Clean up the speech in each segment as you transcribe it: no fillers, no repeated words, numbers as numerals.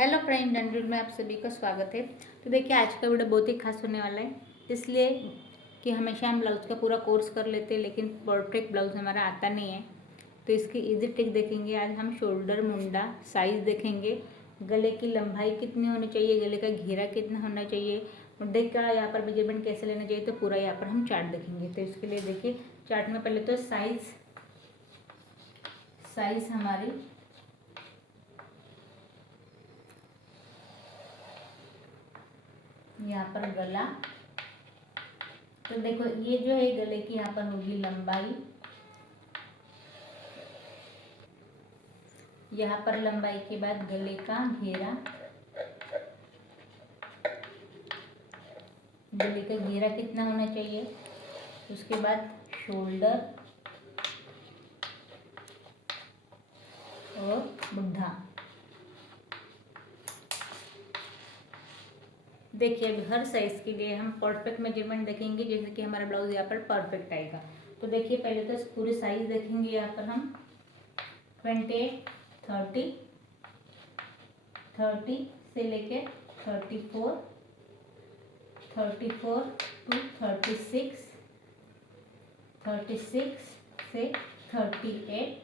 Hello friend, डंडल में आप सभी का स्वागत है। तो देखिए, आज का वीडियो बहुत ही खास होने वाला है, इसलिए कि हमेशा हम ब्लाउज का पूरा कोर्स कर लेते हैं लेकिन परफेक्ट ब्लाउज हमारा आता नहीं है। तो इसकी इजी ट्रिक देखेंगे। आज हम शोल्डर, मुंडा साइज देखेंगे, गले की लंबाई कितनी होनी चाहिए, गले का घेरा कितना होना चाहिए, मुंडे का यहाँ पर मेजरमेंट कैसे लेना चाहिए, तो पूरा यहाँ पर हम चार्ट देखेंगे। तो इसके लिए देखिए, चार्ट में पहले तो साइज हमारी यहाँ पर गला, तो देखो ये जो है गले की यहाँ पर होगी लंबाई, यहाँ पर लंबाई के बाद गले का घेरा, गले का घेरा कितना होना चाहिए, उसके बाद शोल्डर और बुढ़ा। देखिए, अभी हर साइज के लिए हम परफेक्ट मेजरमेंट देखेंगे, जैसे कि हमारा ब्लाउज यहाँ पर परफेक्ट आएगा। तो देखिए, पहले तो पूरी साइज देखेंगे। यहाँ पर हम 28, 30 से लेके 34 टू 36, 36 से 38,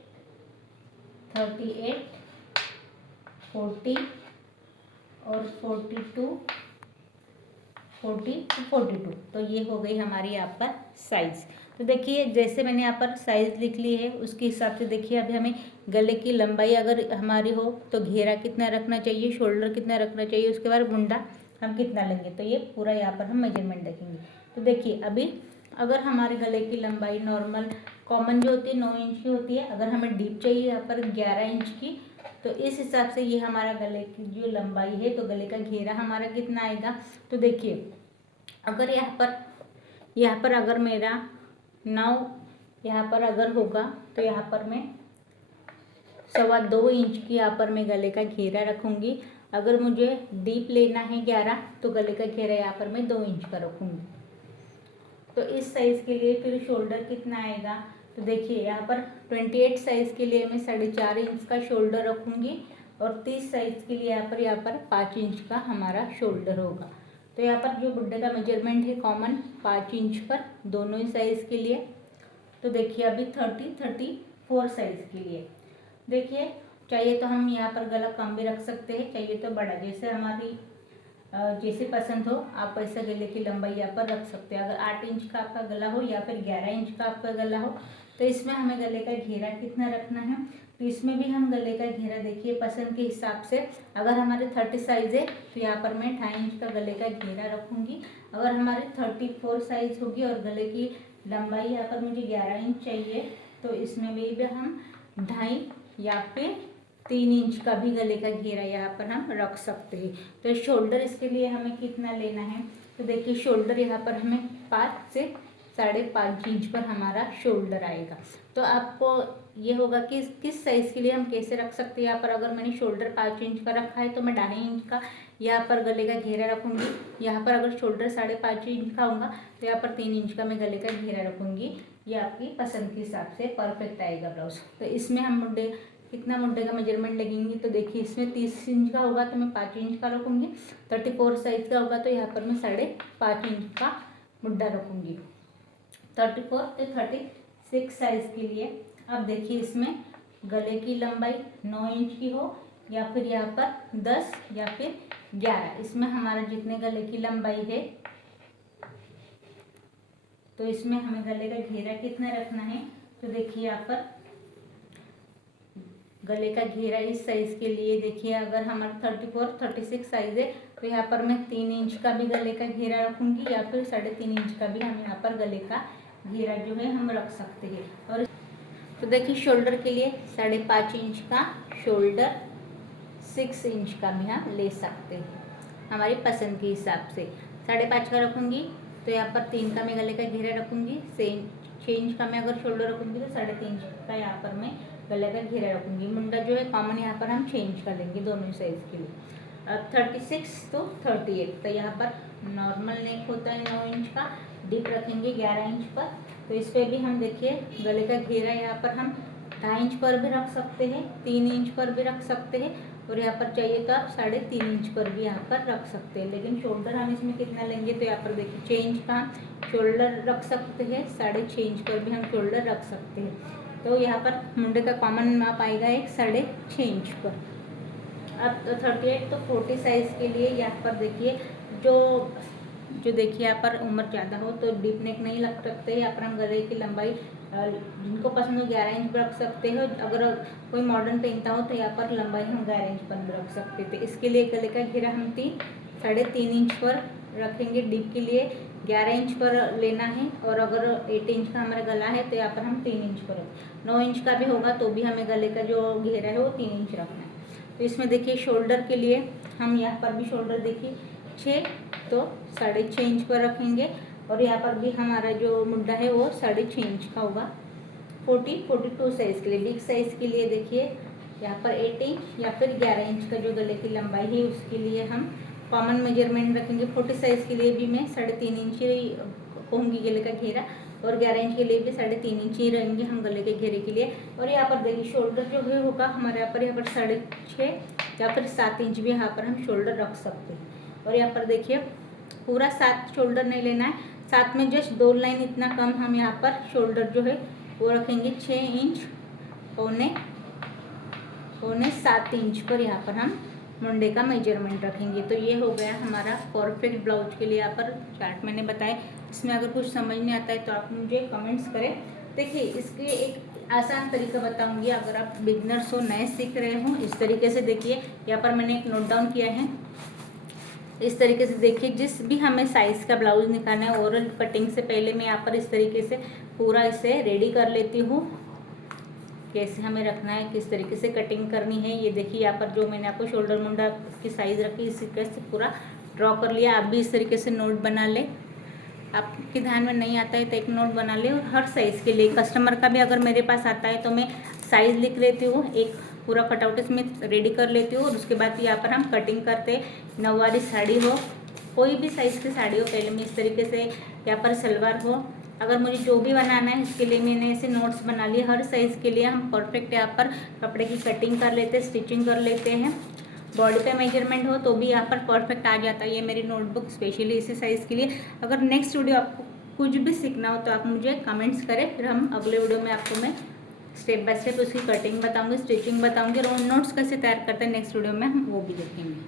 40 और 42। तो ये हो गई हमारी यहाँ पर साइज। तो देखिए, जैसे मैंने यहाँ पर साइज लिख ली है, उसके हिसाब से देखिए अभी हमें गले की लंबाई अगर हमारी हो तो घेरा कितना रखना चाहिए, शोल्डर कितना रखना चाहिए, उसके बाद मुंडा हम कितना लेंगे, तो ये पूरा यहाँ पर हम मेजरमेंट देखेंगे। तो देखिए, अभी अगर हमारे गले की लंबाई नॉर्मल कॉमन जो होती है 9 इंच की होती है, अगर हमें डीप चाहिए यहाँ पर 11 इंच की, तो इस हिसाब से ये हमारा गले की जो लंबाई है, तो गले का घेरा हमारा कितना आएगा। तो देखिए, अगर यहाँ पर अगर मेरा 9 यहाँ पर अगर होगा, तो यहाँ पर मैं 2.25 इंच की यहाँ पर मैं गले का घेरा रखूँगी। अगर मुझे डीप लेना है 11, तो गले का घेरा यहाँ पर मैं 2 इंच का रखूँगी। तो इस साइज़ के लिए फिर शोल्डर कितना आएगा, तो देखिए यहाँ पर 28 साइज़ के लिए मैं 4.5 इंच का शोल्डर रखूँगी, और 30 साइज़ के लिए यहाँ पर 5 इंच का हमारा शोल्डर होगा। तो यहाँ पर जो बुड्ढे का मेजरमेंट है कॉमन 5 इंच पर दोनों ही साइज़ के लिए। तो देखिए, अभी 34 साइज़ के लिए देखिए, चाहिए तो हम यहाँ पर गला कम भी रख सकते हैं, चाहिए तो बड़ा, जैसे हमारी जैसे पसंद हो आप वैसा गले की लंबाई यहाँ पर रख सकते हैं। अगर 8 इंच का आपका गला हो या फिर 11 इंच का आपका गला हो, तो इसमें हमें गले का घेरा कितना रखना है, तो इसमें भी हम गले का घेरा देखिए पसंद के हिसाब से। अगर हमारे 30 साइज़ है तो यहाँ पर मैं 2.5 इंच का गले का घेरा रखूँगी। अगर हमारे 34 साइज़ होगी और गले की लंबाई यहाँ पर मुझे 11 इंच चाहिए, तो इसमें भी हम 2.5 या फिर 3 इंच का भी गले का घेरा यहाँ पर हम रख सकते हैं। तो शोल्डर इसके लिए हमें कितना लेना है, तो देखिए शोल्डर यहाँ पर हमें 5 से 5.5 इंच पर हमारा शोल्डर आएगा। तो आपको ये होगा कि किस साइज़ के लिए हम कैसे रख सकते हैं। यहाँ पर अगर मैंने शोल्डर 5 इंच का रखा है, तो मैं 2.5 इंच का यहाँ पर गले का घेरा रखूँगी। यहाँ पर अगर शोल्डर 5.5 इंच का होगा, तो यहाँ पर 3 इंच का मैं गले का घेरा रखूँगी। ये आपकी पसंद के हिसाब से परफेक्ट आएगा ब्लाउज। तो इसमें हम कितना मुड्ढे का मेजरमेंट लगेंगे, तो देखिए इसमें 30 इंच का होगा तो मैं 5 इंच का रखूँगी। 34 साइज़ का होगा तो यहाँ पर मैं 5.5 इंच का मुड्ढा रखूँगी। 34 से 36 साइज़ के लिए अब देखिए, इसमें गले की लंबाई 9 इंच की हो या फिर यहाँ पर 10 या फिर 11, इसमें हमारा जितने गले की लंबाई है, तो इसमें हमें गले का घेरा कितना रखना है। तो देखिए यहाँ पर गले का घेरा इस साइज़ के लिए देखिए, अगर हमारा 36 साइज़ है, तो यहाँ पर मैं 3 इंच का भी गले का घेरा रखूँगी या फिर 3.5 इंच का भी हम यहाँ पर गले का घेरा जो है हम रख सकते हैं। और तो देखिए, शोल्डर के लिए 5.5 इंच का शोल्डर, 6 इंच का भी हम ले सकते हैं हमारी पसंद के हिसाब से। 5.5 का रखूँगी तो यहाँ पर 3 का मैं गले का घेरा रखूँगी, 6 इंच का मैं अगर शोल्डर रखूँगी तो 3.5 इंच का यहाँ पर मैं गले का घेरा रखूँगी। मुंडा जो है कॉमन यहाँ पर हम 6 इंच का लेंगे दोनों साइज़ के लिए। अब 36 तो 38, तो यहाँ पर नॉर्मल नेक होता है 9 इंच का, डीप रखेंगे 11 इंच पर। तो इस पर भी हम देखिए गले का घेरा यहाँ पर हम 2.5 इंच पर भी रख सकते हैं, 3 इंच पर भी रख सकते हैं, और यहाँ पर चाहिए तो आप 3.5 इंच पर भी यहाँ पर रख सकते हैं। लेकिन शोल्डर हम इसमें कितना लेंगे, तो यहाँ पर देखिए 6 इंच का हम शोल्डर रख सकते हैं, 6.5 इंच पर भी हम शोल्डर रख सकते हैं। तो यहाँ पर मुंडे का कॉमन माप आएगा एक 6.5 इंच पर। अब 38 तो 40 साइज़ के लिए यहाँ पर देखिए जो देखिए यहाँ पर उम्र ज़्यादा हो तो डीप नेक नहीं रख सकते। यहाँ पर हम गले की लंबाई जिनको पसंद हो 11 इंच पर रख सकते हो। अगर कोई मॉडर्न पहनता हो तो यहाँ पर लंबाई हम 11 इंच पर रख सकते थे। इसके लिए गले का घेरा हम 3.5 इंच पर रखेंगे। डीप के लिए 11 इंच पर लेना है, और अगर 8 इंच का हमारा गला है तो यहाँ पर हम 3 इंच पर, 9 इंच का भी होगा तो भी हमें गले का जो घेरा है वो 3 इंच रखना है। तो इसमें देखिए शोल्डर के लिए हम यहाँ पर भी शोल्डर देखिए 6 तो 6.5 इंच पर रखेंगे, और यहाँ पर भी हमारा जो मुड्ढा है वो 6.5 इंच का होगा। 42 साइज़ के लिए, बिग साइज़ के लिए देखिए यहाँ पर 8 इंच या फिर 11 इंच का जो गले की लंबाई है उसके लिए हम कॉमन मेजरमेंट रखेंगे। 40 साइज़ के लिए भी मैं 3.5 इंच ही कहूँगी गले का घेरा, और 11 इंच के लिए भी 3.5 इंच ही रहेंगे हम गले के घेरे के लिए। और यहाँ पर देखिए शोल्डर जो है होगा हमारे यहाँ पर 6.5 या फिर 7 इंच भी यहाँ पर हम शोल्डर रख सकते हैं। और यहाँ पर देखिए पूरा 7 शोल्डर नहीं लेना है, साथ में जस्ट 2 लाइन इतना कम हम यहाँ पर शोल्डर जो है वो रखेंगे 6 इंच, पौने 7 इंच पर यहाँ पर हम मुंडे का मेजरमेंट रखेंगे। तो ये हो गया हमारा परफेक्ट ब्लाउज के लिए यहाँ पर चार्ट मैंने बताया। इसमें अगर कुछ समझ में आता है तो आप मुझे कमेंट्स करें। देखिए इसके एक आसान तरीका बताऊंगी, अगर आप बिगनर्स हो, नए सीख रहे हो, इस तरीके से देखिए यहाँ पर मैंने एक नोट डाउन किया है। इस तरीके से देखिए जिस भी हमें साइज़ का ब्लाउज निकालना है, ओरल कटिंग से पहले मैं यहाँ पर इस तरीके से पूरा इसे रेडी कर लेती हूँ, कैसे हमें रखना है, किस तरीके से कटिंग करनी है। ये देखिए यहाँ पर जो मैंने आपको शोल्डर मुंडा की साइज़ रखी इस तरीके से पूरा ड्रॉ कर लिया। आप भी इस तरीके से नोट बना ले, आपके ध्यान में नहीं आता है तो एक नोट बना ले। और हर साइज़ के लिए कस्टमर का भी अगर मेरे पास आता है तो मैं साइज़ लिख लेती हूँ, एक पूरा कटआउट इसमें रेडी कर लेती हूँ, और उसके बाद यहाँ पर हम कटिंग करते हैं। नौवारी साड़ी हो, कोई भी साइज़ की साड़ी हो, पहले मैं इस तरीके से यहाँ पर सलवार हो, अगर मुझे जो भी बनाना है इसके लिए मैंने ऐसे नोट्स बना लिए। हर साइज़ के लिए हम परफेक्ट यहाँ पर कपड़े की कटिंग कर लेते हैं, स्टिचिंग कर लेते हैं। बॉडी पे मेजरमेंट हो तो भी यहाँ पर परफेक्ट आ जाता है। ये मेरी नोटबुक स्पेशली इसी साइज़ के लिए। अगर नेक्स्ट वीडियो आपको कुछ भी सीखना हो तो आप मुझे कमेंट्स करें, फिर हम अगले वीडियो में आपको मैं स्टेप बाय स्टेप उसकी कटिंग बताऊंगी, स्टिचिंग बताऊंगी, और नोट्स कैसे तैयार करते हैं नेक्स्ट वीडियो में हम वो भी देखेंगे।